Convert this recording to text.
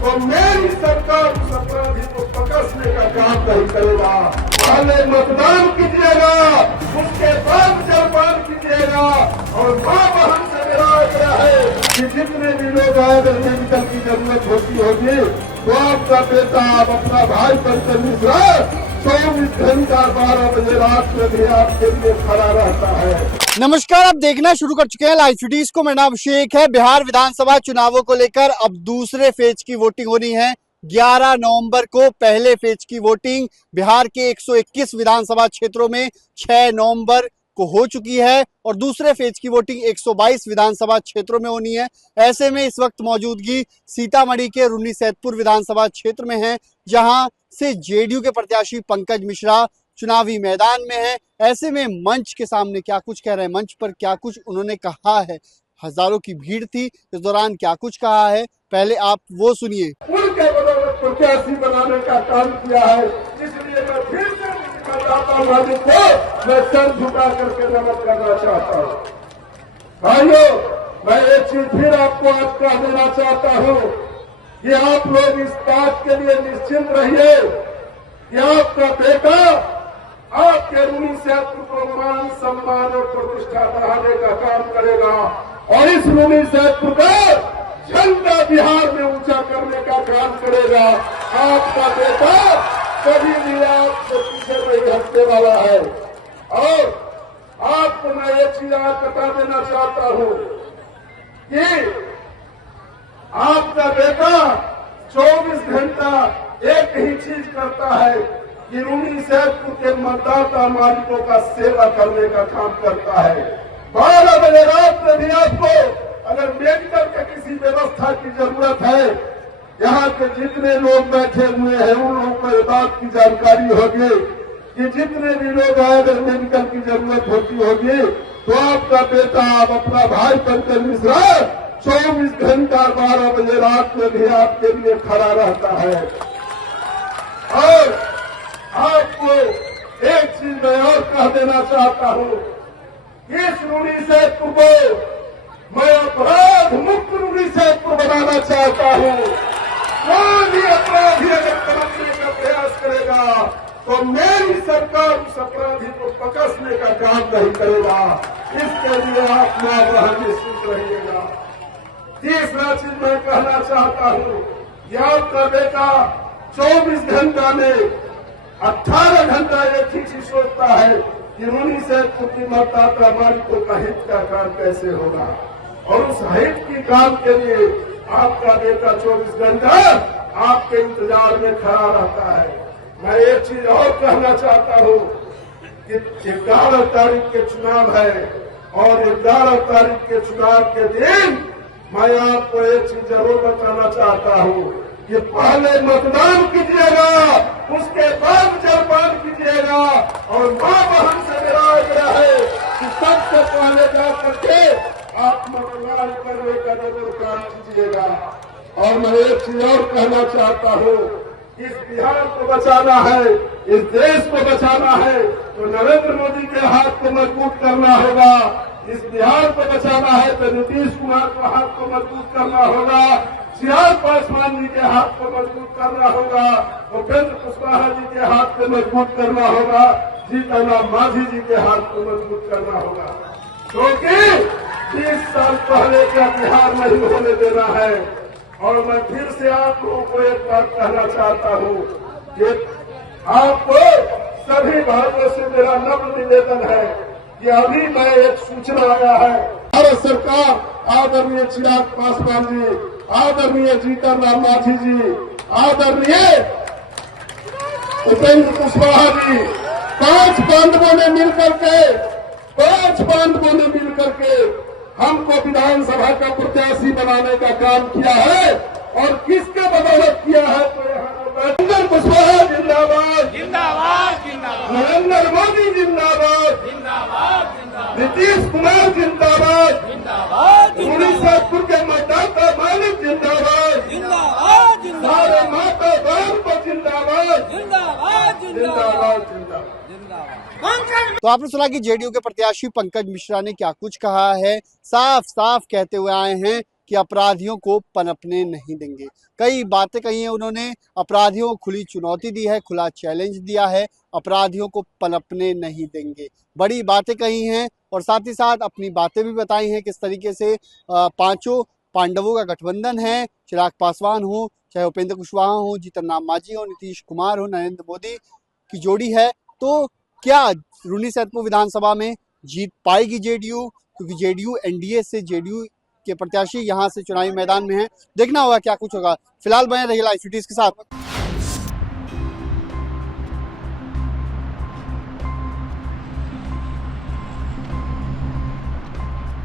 तो मेरी सरकार उस अपराधी को पकड़ने का काम नहीं करेगा। पहले मतदान कीजिएगा, उसके बाद जलपान कीजिएगा। और मां बहन से मेरा आग्रह है कि जितने भी लोग अगर मेडिकल की जरूरत होती होगी तो आपका बेटा आप अपना भाई बनकर मिश्रा 24 घंटा 12 बजे रात में भी आपके लिए खड़ा रहता है। नमस्कार, आप देखना शुरू कर चुके हैं लाइव सिटीज को। मेरा नाम अभिषेक है। बिहार विधानसभा चुनावों को लेकर अब दूसरे फेज की वोटिंग होनी है। 11 नवंबर को पहले फेज की वोटिंग बिहार के 121 विधानसभा क्षेत्रों में 6 नवंबर को हो चुकी है और दूसरे फेज की वोटिंग 122 विधानसभा क्षेत्रों में होनी है। ऐसे में इस वक्त मौजूदगी सीतामढ़ी के रुन्नीसैदपुर विधानसभा क्षेत्र में है, जहां से जेडीयू के प्रत्याशी पंकज मिश्रा चुनावी मैदान में है। ऐसे में मंच के सामने क्या कुछ कह रहे हैं, मंच पर क्या कुछ उन्होंने कहा है, हजारों की भीड़ थी, इस दौरान क्या कुछ कहा है, पहले आप वो सुनिए। उनके बदौलत प्रत्याशी बनाने का काम किया है, इसलिए मैं फिर से मतदाता को मैं सर झुका करके नमन करना चाहता हूँ। भाइयों, मैं एक चीज फिर आपको आज कह देना चाहता हूँ कि आप लोग इस बात के लिए निश्चिंत रहिए कि आपका बेटा आपके रुन्नीसैदपुर को मान सम्मान और प्रतिष्ठा बढ़ाने का काम करेगा और इस रुन्नीसैदपुर का झंडा बिहार में ऊंचा करने का काम करेगा। आपका बेटा कभी भी आपको पीछे नहीं हटने वाला है। और आपको मैं ये चीज आज बता देना चाहता हूँ कि आपका बेटा 24 घंटा एक ही चीज करता है कि रुन्नीसैदपुर के मतदाता मालिकों का सेवा करने का काम करता है। 12 बजे रात में भी आपको अगर मेडिकल के किसी व्यवस्था की जरूरत है, यहाँ के जितने लोग बैठे हुए हैं उन लोगों को इस बात की जानकारी होगी कि जितने भी लोग अगर मेडिकल की जरूरत होती होगी तो आपका बेटा आप अपना भाई बनकर मिश्रा 24 घंटा 12 बजे रात में भी आपके लिए खड़ा रहता है। और आपको एक चीज मैं और कह देना चाहता हूँ, इस रुन्नीसैदपुर को मैं अपराध मुक्त रुन्नीसैदपुर बनाना चाहता हूँ। कोई भी अपराधी अगर करने का प्रयास करेगा तो मेरी सरकार उस अपराधी को पकड़ने का काम नहीं करेगा। इसके लिए आप मां बहन निश्चित रहिएगा। तीसरा चीज मैं कहना चाहता हूँ कि आपका बेटा 24 घंटा में 18 घंटा एक ही चीज सोचता है कि रुन्नीसैदपुर की मतदाता मालिकों का हित का काम कैसे होगा और उस हित की काम के लिए आपका बेटा 24 घंटा आपके इंतजार में खड़ा रहता है। मैं एक चीज और कहना चाहता हूँ कि 11 तारीख के चुनाव है और 11 तारीख के चुनाव के दिन मैं आपको एक चीज जरूर बताना चाहता हूँ कि पहले मतदान कीजिएगा, उसके बाद जलपान कीजिएगा। और मां बहन से मेरा आग्रह है कि सबसे पहले जा करके आप मतदान करने का जरूर काम कीजिएगा। और मैं एक चीज और कहना चाहता हूँ, इस बिहार को बचाना है, इस देश को बचाना है तो नरेंद्र मोदी के हाथ को मजबूत करना होगा। इस बिहार को बचाना है तो नीतीश कुमार के हाथ को मजबूत करना होगा, चिराग पासवान जी के हाथ को मजबूत करना होगा, उपेंद्र कुशवाहा जी के हाथ को मजबूत करना होगा, जीतन राम मांझी जी के हाथ को मजबूत करना होगा। क्योंकि 30 साल पहले का बिहार नहीं होने देना है। और मैं फिर से आप लोगों को एक बात कहना चाहता हूँ कि आपको सभी भाइयों से मेरा नम्र निवेदन है कि अभी मैं एक सूचना आया है, भारत सरकार आदरणीय चिराग पासवान जी, आदरणीय जीतन राम मांझी जी, आदरणीय उपेंद्र कुशवाहा जी, 5 बांधवों ने मिलकर के हमको विधानसभा का प्रत्याशी बनाने का काम किया है। और किसके बदौलत किया है तो यहाँ उपेंद्र कुशवाहा जिंदाबाद, नरेंद्र मोदी जिंदाबाद, नीतीश कुमार जिंदाबाद, रुन्नीसैदपुर के मतदाता मालिक जिंदाबाद, सारे माता बहन को जिंदाबाद, जिंदाबाद। तो आपने सुना कि जेडीयू के प्रत्याशी पंकज मिश्रा ने क्या कुछ कहा है। साफ साफ कहते हुए आए हैं कि अपराधियों को पनपने नहीं देंगे। कई बातें कही हैं उन्होंने, अपराधियों को खुली चुनौती दी है, खुला चैलेंज दिया है, अपराधियों को पनपने नहीं देंगे। बड़ी बातें कही हैं और साथ ही साथ अपनी बातें भी बताई हैं किस तरीके से पांचों पांडवों का गठबंधन है, चिराग पासवान हो, चाहे उपेंद्र कुशवाहा हो, जीतन राम मांझी हो, नीतीश कुमार हो, नरेंद्र मोदी की जोड़ी है। तो क्या रून्नीसैदपुर विधानसभा में जीत पाएगी जेडीयू, क्योंकि जेडीयू एनडीए से जेडीयू के प्रत्याशी यहां से चुनावी मैदान में हैं। देखना होगा क्या कुछ होगा। फिलहाल बने रहिए लाइव सिटीज के साथ।